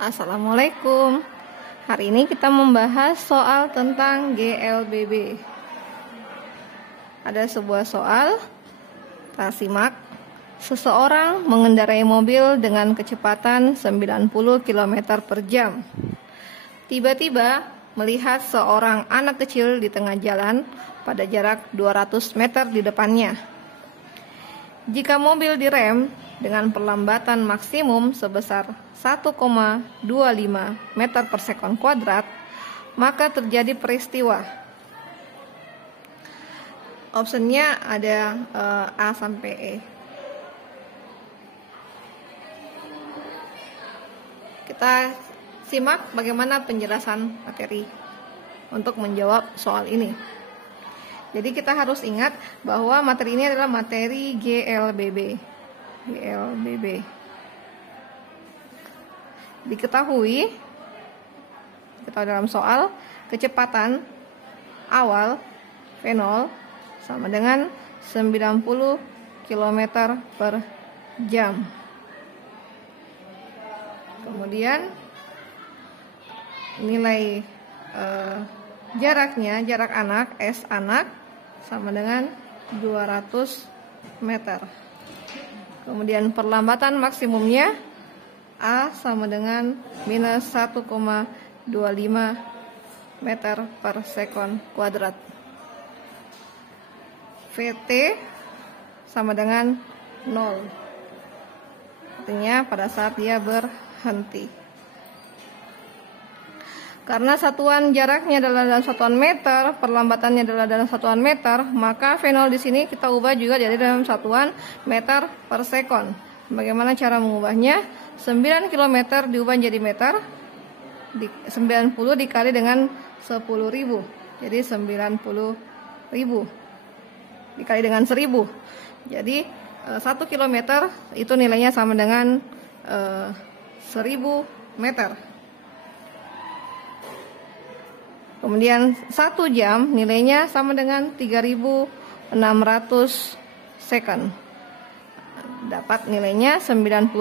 Assalamualaikum. Hari ini kita membahas soal tentang GLBB. Ada sebuah soal, kita simak. Seseorang mengendarai mobil dengan kecepatan 90 km per jam. Tiba-tiba melihat seorang anak kecil di tengah jalan pada jarak 200 meter di depannya. Jika mobil direm dengan perlambatan maksimum sebesar 1,25 meter per sekon kuadrat, maka terjadi peristiwa. Opsinya ada A sampai E. Kita simak bagaimana penjelasan materi untuk menjawab soal ini. Jadi kita harus ingat bahwa materi ini adalah materi GLBB. Diketahui dalam soal kecepatan awal V0 sama dengan 90 km per jam. Kemudian nilai jarak anak, S anak sama dengan 200 meter. Kemudian perlambatan maksimumnya A sama dengan minus 1,25 meter per sekon kuadrat. VT sama dengan 0. Artinya pada saat dia berhenti. Karena satuan jaraknya adalah dalam satuan meter, perlambatannya adalah dalam satuan meter, maka V0 di sini kita ubah juga jadi dalam satuan meter per sekon. Bagaimana cara mengubahnya? 9 km diubah jadi meter, 90 dikali dengan 10.000. Jadi 90.000 dikali dengan 1000. Jadi 1 km itu nilainya sama dengan 1000 meter. Kemudian 1 jam nilainya sama dengan 3600 second. Dapat nilainya 90.000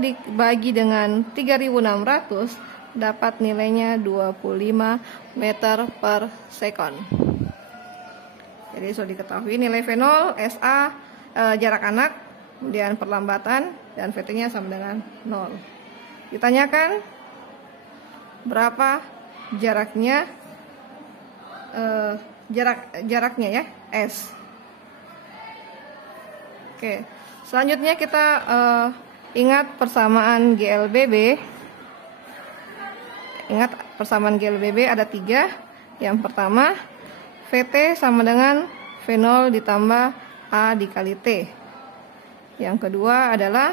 dibagi dengan 3600 dapat nilainya 25 meter per sekon. Jadi sudah diketahui nilai V0 SA jarak anak, kemudian perlambatan dan VT-nya sama dengan 0. Ditanyakan berapa jaraknya jaraknya ya, S. Oke, selanjutnya kita ingat persamaan GLBB. Ingat persamaan GLBB ada 3. Yang pertama, VT sama dengan V0 ditambah A dikali T. Yang kedua adalah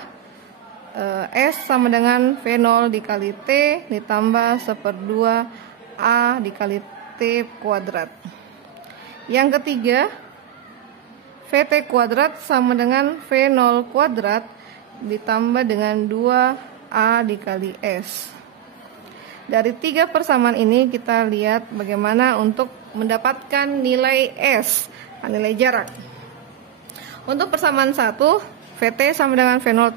S sama dengan V0 dikali T ditambah 1/2 A dikali T kuadrat. Yang ketiga, VT kuadrat sama dengan V0 kuadrat ditambah dengan 2A dikali S. Dari 3 persamaan ini kita lihat bagaimana untuk mendapatkan nilai S, nilai jarak. Untuk persamaan 1, VT sama dengan V0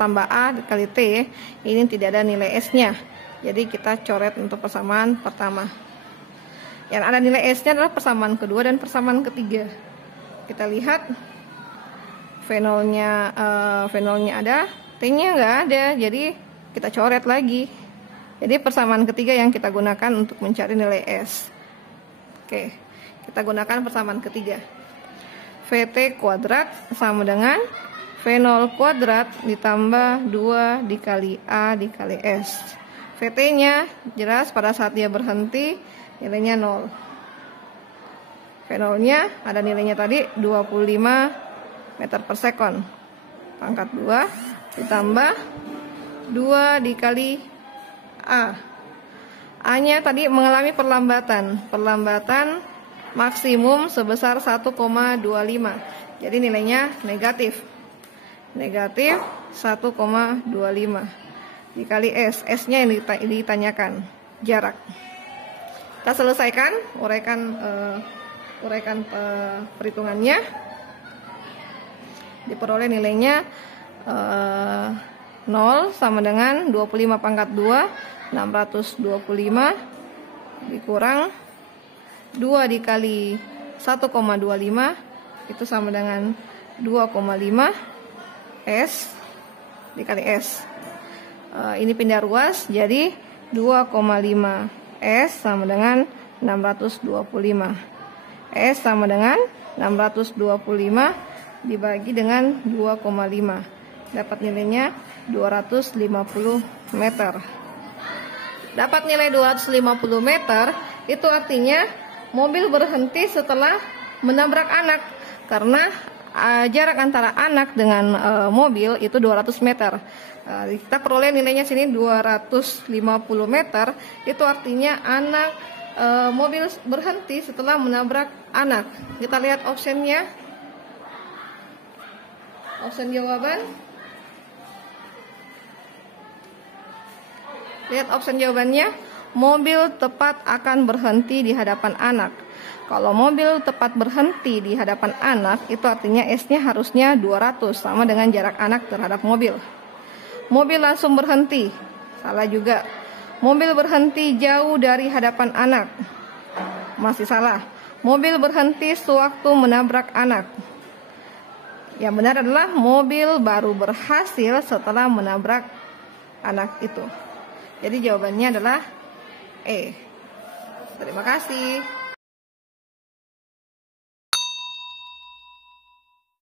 tambah A dikali T, ini tidak ada nilai S-nya. Jadi kita coret untuk persamaan pertama. Yang ada nilai S-nya adalah persamaan kedua dan persamaan ketiga. Kita lihat V0-nya ada, T-nya nggak ada, jadi kita coret lagi. Jadi persamaan ketiga yang kita gunakan untuk mencari nilai S. Oke, kita gunakan persamaan ketiga. VT kuadrat sama dengan V0 kuadrat ditambah 2 dikali A dikali S. VT-nya jelas pada saat dia berhenti nilainya 0. V0-nya ada nilainya tadi 25 meter per sekon. Pangkat 2 ditambah 2 dikali A. A-nya tadi mengalami perlambatan maksimum sebesar 1,25. Jadi nilainya negatif 1,25 dikali S. S-nya yang ditanyakan, jarak. Kita selesaikan uraikan perhitungannya. Diperoleh nilainya 0 sama dengan 25 pangkat 2, 625 dikurang 2 dikali 1,25 itu sama dengan 2,5 S dikali S. Ini pindah ruas, jadi 2,5 S sama dengan 625. S sama dengan 625 dibagi dengan 2,5. Dapat nilainya 250 meter. Dapat nilai 250 meter, itu artinya mobil berhenti setelah menabrak anak. Karena jarak antara anak dengan mobil itu 200 meter. Kita peroleh nilainya sini 250 meter. Itu artinya mobil berhenti setelah menabrak anak. Kita lihat optionnya. Option jawaban. Lihat option jawabannya. Mobil tepat akan berhenti di hadapan anak. Kalau mobil tepat berhenti di hadapan anak, itu artinya S-nya harusnya 200, sama dengan jarak anak terhadap mobil. Mobil langsung berhenti, salah juga. Mobil berhenti jauh dari hadapan anak, masih salah. Mobil berhenti sewaktu menabrak anak. Yang benar adalah mobil baru berhasil setelah menabrak anak itu. Jadi jawabannya adalah E. Terima kasih.